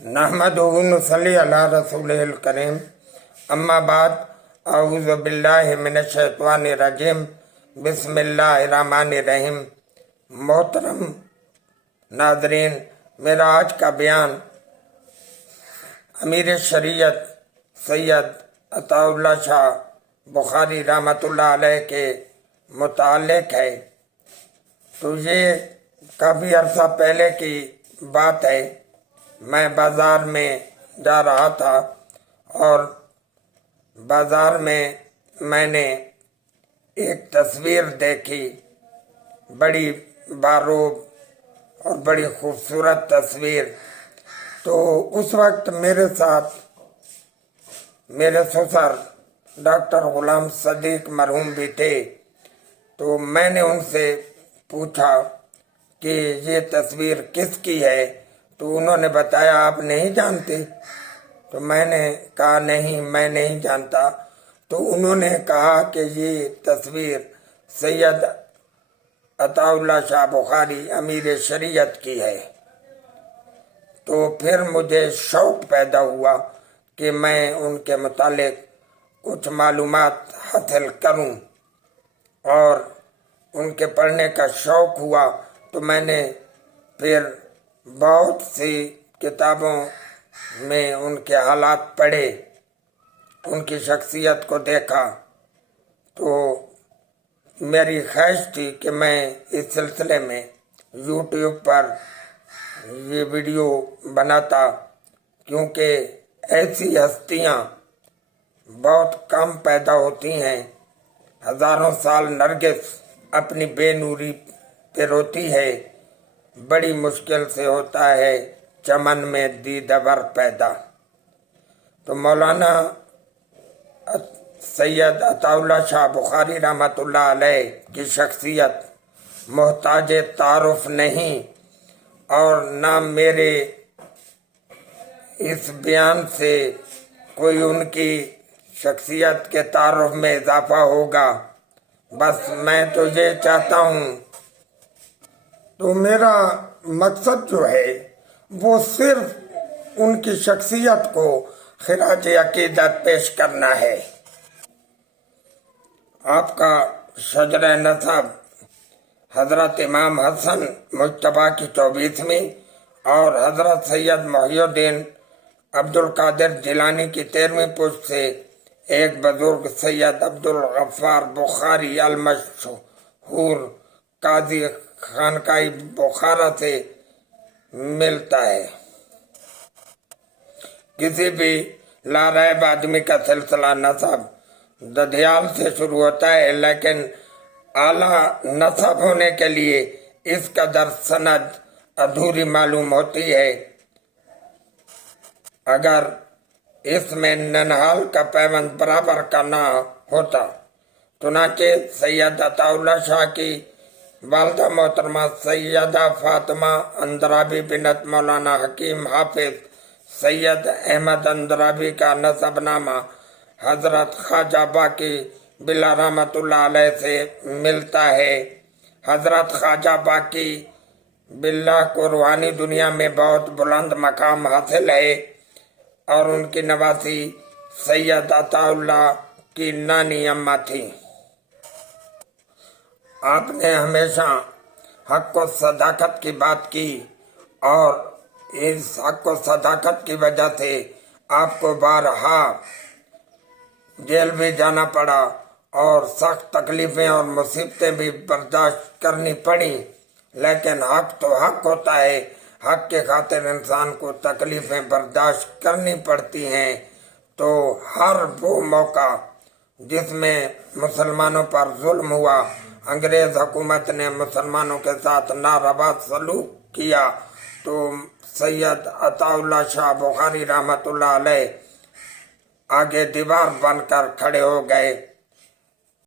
नहमदुहु व नसल्ली अला रसूलिहिल करीम। अम्मा बाद, अऊज़ु बिल्लाहि मिनश शैतानिर रजीम। बिस्मिल्लाहिर रहमानिर रहीम। मोहतरम नाज़रीन, मेरा आज का बयान अमीर शरीयत सैयद अताउल्लाह शाह बुखारी रहमतुल्लाह अलैह के मुताल्लिक है। तो ये काफ़ी अरसा पहले की बात है। मैं बाज़ार में जा रहा था और बाज़ार में मैंने एक तस्वीर देखी, बड़ी बारूब और बड़ी खूबसूरत तस्वीर। तो उस वक्त मेरे साथ मेरे ससुर डॉक्टर गुलाम सदीक मरहूम भी थे। तो मैंने उनसे पूछा कि ये तस्वीर किसकी है। तो उन्होंने बताया आप नहीं जानते। तो मैंने कहा नहीं, मैं नहीं जानता। तो उन्होंने कहा कि ये तस्वीर सैयद अताउल्लाह शाह बुखारी अमीर शरीयत की है। तो फिर मुझे शौक पैदा हुआ कि मैं उनके मुतालिक कुछ मालूमात हासिल करूं और उनके पढ़ने का शौक हुआ। तो मैंने फिर बहुत सी किताबों में उनके हालात पढ़े, उनकी शख्सियत को देखा। तो मेरी ख्वाहिश थी कि मैं इस सिलसिले में यूट्यूब पर ये वीडियो बनाता, क्योंकि ऐसी हस्तियाँ बहुत कम पैदा होती हैं। हजारों साल नरगिस अपनी बेनूरी पे रोती है, बड़ी मुश्किल से होता है चमन में दीदवर पैदा। तो मौलाना सैयद अताउल्लाह शाह बुखारी रहमतुल्लाह अलैह की शख्सियत मोहताज तारुफ नहीं, और ना मेरे इस बयान से कोई उनकी शख्सियत के तारुफ में इजाफा होगा। बस मैं तो ये चाहता हूँ, तो मेरा मकसद जो है वो सिर्फ उनकी शख्सियत को खिराज अकीदत पेश करना है। आपका शजर नसब हजरत इमाम हसन मुज्तबा की 24वीं और हजरत सैयद मुहिउद्दीन अब्दुल कादिर जिलानी की 13वीं पुश्त से एक बुजुर्ग सैयद अब्दुल गफ्फार बुखारी अल मशहूर काजी खानकाई बुखारा से मिलता है। किसी भी लारैब आदमी का सिलसिला नसब दधियाल से शुरू होता है, लेकिन आला नसब होने के लिए इस कदर सनद अधूरी मालूम होती है। अगर इसमें ननहाल का पैबंद बराबर का ना होता, तो नाचे सैयद अताउल्लाह शाह की वालदा मोहतरमा सैयदा फातिमा अंदराबी बिनत मौलाना हकीम हाफिज सैयद अहमद अंदराबी का नसबनामा हजरत ख्वाजा बाकी बिल्ला रहमतुल्लाह अलैह से मिलता है। हजरत ख्वाजा बाकी बिल्ला को रूहानी दुनिया में बहुत बुलंद मकाम हासिल है, और उनकी नवासी सैयद अताउल्लाह की नानी अम्मा थी। आपने हमेशा हक व सदाकत की बात की, और इस हक व सदाकत की वजह से आपको बारहा जेल भी जाना पड़ा और सख्त तकलीफें और मुसीबतें भी बर्दाश्त करनी पड़ी। लेकिन हक तो हक होता है, हक के खातिर इंसान को तकलीफें बर्दाश्त करनी पड़ती हैं। तो हर वो मौका जिसमें मुसलमानों पर जुल्म हुआ, अंग्रेज हुकूमत ने मुसलमानों के साथ नारवा सलूक किया, तो सैयद अताउल्लाह शाह बुखारी रहमतुल्लाह अलैह आगे दीवार बनकर खड़े हो गए।